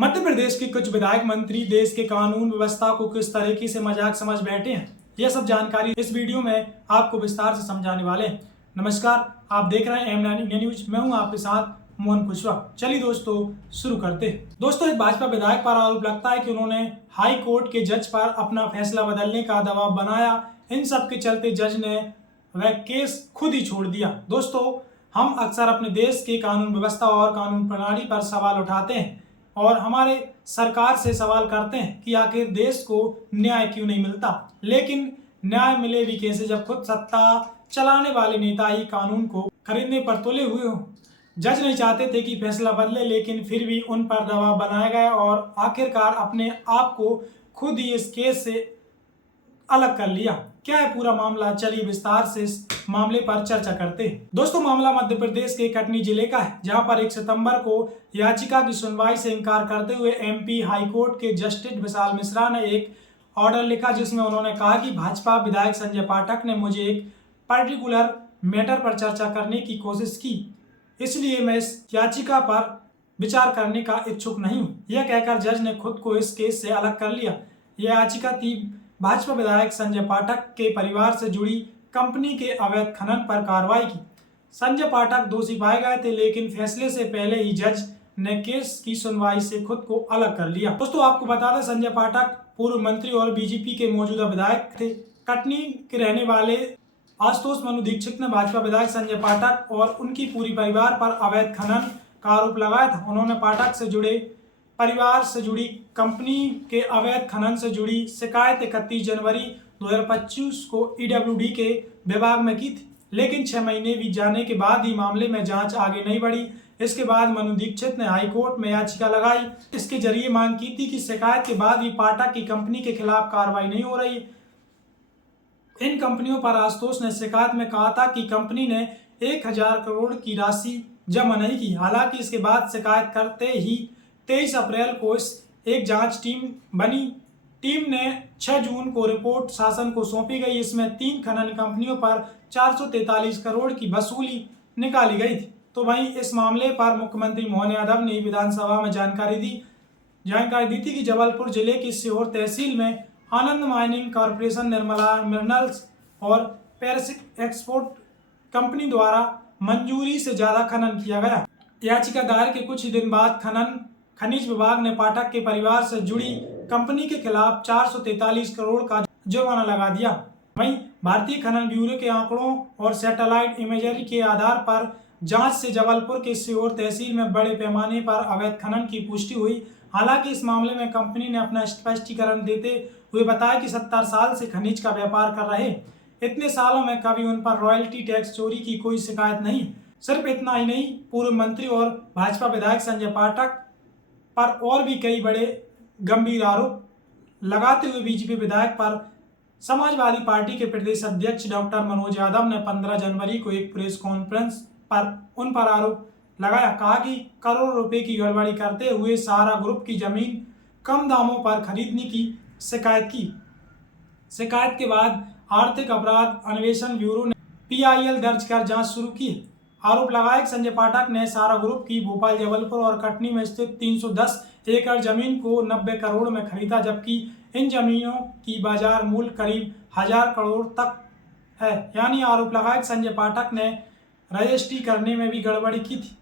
मध्य प्रदेश के कुछ विधायक मंत्री देश के कानून व्यवस्था को किस तरीके से मजाक समझ बैठे हैं, यह सब जानकारी इस वीडियो में आपको विस्तार से समझाने वाले हैं। नमस्कार, आप देख रहे हैं M9 इंडिया न्यूज। मैं हूं आपके साथ मोहन कुशवाहा। चलिए दोस्तों शुरू करते हैं। दोस्तों, एक भाजपा विधायक पर आरोप लगता है कि उन्होंने हाई कोर्ट के जज पर अपना फैसला बदलने का दबाव बनाया। इन सब के चलते जज ने वह केस खुद ही छोड़ दिया। दोस्तों, हम अक्सर अपने देश के कानून व्यवस्था और कानून प्रणाली पर सवाल उठाते हैं और हमारे सरकार से सवाल करते हैं कि आखिर देश को न्याय क्यों नहीं मिलता। लेकिन न्याय मिले भी कैसे जब खुद सत्ता चलाने वाले नेता ही कानून को खरीदने पर तुले हुए हों। जज नहीं चाहते थे कि फैसला बदले, लेकिन फिर भी उन पर दबाव बनाया गया और आखिरकार अपने आप को खुद ही इस केस से अलग कर लिया। क्या है पूरा मामला, चलिए विस्तार से इस मामले पर चर्चा करते हैं। दोस्तों, मामला मध्य प्रदेश के कटनी जिले का है, जहां पर 1 सितंबर को याचिका की सुनवाई से इनकार करते हुए MP हाईकोर्ट के जस्टिस विशाल मिश्रा ने एक ऑर्डर लिखा, जिसमें उन्होंने कहा कि भाजपा विधायक संजय पाठक ने मुझे एक पर्टिकुलर मैटर पर चर्चा करने की कोशिश की, इसलिए मैं इस याचिका पर विचार करने का इच्छुक नहीं हूँ। यह कहकर जज ने खुद को इस केस से अलग कर लिया। यह याचिका थी भाजपा विधायक संजय पाठक के परिवार से जुड़ी कंपनी के अवैध खनन पर कार्रवाई की। संजय पाठक दोषी पाए गए थे, लेकिन फैसले से पहले ही जज ने केस की सुनवाई से खुद को अलग कर लिया। दोस्तों, आपको बता दें, संजय पाठक पूर्व मंत्री और बीजेपी के मौजूदा विधायक थे। कटनी के रहने वाले आशुतोष मनु दीक्षित ने भाजपा विधायक संजय पाठक और उनकी पूरी परिवार पर अवैध खनन का आरोप लगाया था। उन्होंने पाठक से जुड़े परिवार से जुड़ी कंपनी के अवैध खनन से जुड़ी शिकायत 31 जनवरी 2025 को EWD के विभाग में की थी, लेकिन 6 महीने बीत जाने के बाद ही मामले में जांच आगे नहीं बढ़ी। इसके बाद मनु दीक्षित ने हाईकोर्ट में याचिका लगाई। इसके जरिए मांग की थी कि शिकायत के बाद भी पाठक की कंपनी के खिलाफ कार्रवाई नहीं हो रही। इन कंपनियों पर आशुतोष ने शिकायत में कहा था कि कंपनी ने 1000 करोड़ की राशि जमा नहीं की। हालांकि इसके बाद शिकायत करते ही 23 अप्रैल को एक जांच टीम बनी। टीम ने 6 जून को रिपोर्ट शासन को सौंपी गई। इसमें 3 खनन कंपनियों पर 443 करोड़ की वसूली निकाली गई थी। तो वहीं इस मामले पर मुख्यमंत्री मोहन यादव ने विधानसभा में जानकारी दी थी कि जबलपुर जिले की सीहोर तहसील में आनंद माइनिंग कॉरपोरेशन, निर्मला मिनरल्स और पैसिफिक एक्सपोर्ट कंपनी द्वारा मंजूरी से ज्यादा खनन किया गया। याचिका दायर के कुछ ही दिन बाद खनिज विभाग ने पाठक के परिवार से जुड़ी कंपनी के खिलाफ 443 करोड़ का जुर्माना लगा दिया। वहीं भारतीय खनन ब्यूरो के आंकड़ों और सैटेलाइट इमेजरी के आधार पर जांच से जबलपुर के सीहोर तहसील में बड़े पैमाने पर अवैध खनन की पुष्टि हुई। हालांकि इस मामले में कंपनी ने अपना स्पष्टीकरण देते हुए बताया कि 70 साल से खनिज का व्यापार कर रहे। इतने सालों में कभी उन पर रॉयल्टी टैक्स चोरी की कोई शिकायत नहीं। सिर्फ इतना ही नहीं, पूर्व मंत्री और भाजपा विधायक संजय पाठक पर और भी कई बड़े गंभीर आरोप लगाते हुए बीजेपी विधायक पर समाजवादी पार्टी के प्रदेश अध्यक्ष डॉक्टर मनोज यादव ने 15 जनवरी को एक प्रेस कॉन्फ्रेंस पर उन पर आरोप लगाया। कहा कि करोड़ों रुपए की गड़बड़ी करते हुए सहारा ग्रुप की जमीन कम दामों पर खरीदने की शिकायत की। शिकायत के बाद आर्थिक अपराध अन्वेषण ब्यूरो ने PIL दर्ज कर जांच शुरू की। आरोप लगाया कि संजय पाठक ने सहारा ग्रुप की भोपाल, जबलपुर और कटनी में स्थित 310 एकड़ जमीन को 90 करोड़ में खरीदा, जबकि इन जमीनों की बाजार मूल्य करीब 1000 करोड़ तक है। यानी आरोप लगाया कि संजय पाठक ने रजिस्ट्री करने में भी गड़बड़ी की थी।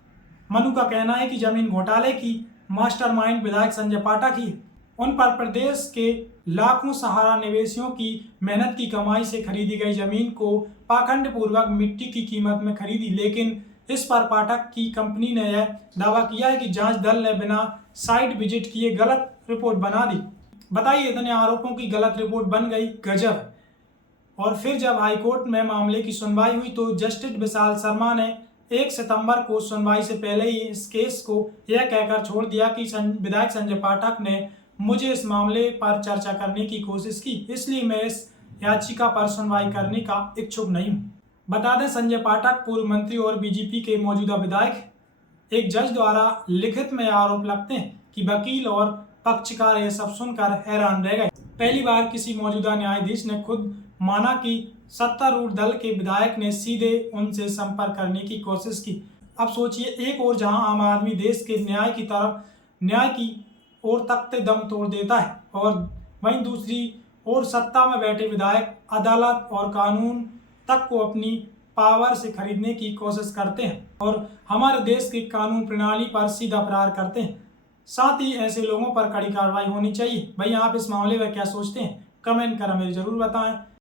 मनु का कहना है कि जमीन घोटाले की मास्टरमाइंड विधायक संजय पाठक ही। उन पर प्रदेश के लाखों सहारा निवेशियों की मेहनत की कमाई से खरीदी गई जमीन को पाखंड पूर्वक मिट्टी की कीमत में खरीदी, लेकिन इस पर पाठक की कंपनी ने यह दावा किया है कि जांच दल ने बिना साइट विजिट किए गलत रिपोर्ट बना दी। बताइए, इतने आरोपों की गलत रिपोर्ट बन गई, गजब। और फिर जब हाईकोर्ट में मामले की सुनवाई हुई तो जस्टिस विशाल शर्मा ने 1 सितंबर को सुनवाई से पहले ही इस केस को यह कहकर छोड़ दिया कि विधायक संजय पाठक ने मुझे इस मामले पर चर्चा करने की कोशिश की, इसलिए मैं इस याचिका पर सुनवाई करने का इच्छुक नहीं हूँ। बता दें, संजय पाठक पूर्व मंत्री और बीजेपी के मौजूदा विधायक। एक जज द्वारा लिखित में आरोप लगते हैं कि वकील और पक्षकार यह सब सुनकर हैरान रह गए। पहली बार किसी मौजूदा न्यायाधीश ने खुद माना कि सत्तारूढ़ दल के विधायक ने सीधे उनसे संपर्क करने की कोशिश की। अब सोचिए, एक और जहां आम आदमी देश के न्याय की ओर तकते दम तोड़ देता है और वहीं दूसरी ओर सत्ता में बैठे विधायक अदालत और कानून तक को अपनी पावर से खरीदने की कोशिश करते हैं और हमारे देश की कानून प्रणाली पर सीधा प्रहार करते हैं। साथ ही ऐसे लोगों पर कड़ी कार्रवाई होनी चाहिए। भाई आप इस मामले में क्या सोचते हैं? कमेंट कर हमें जरूर बताएं।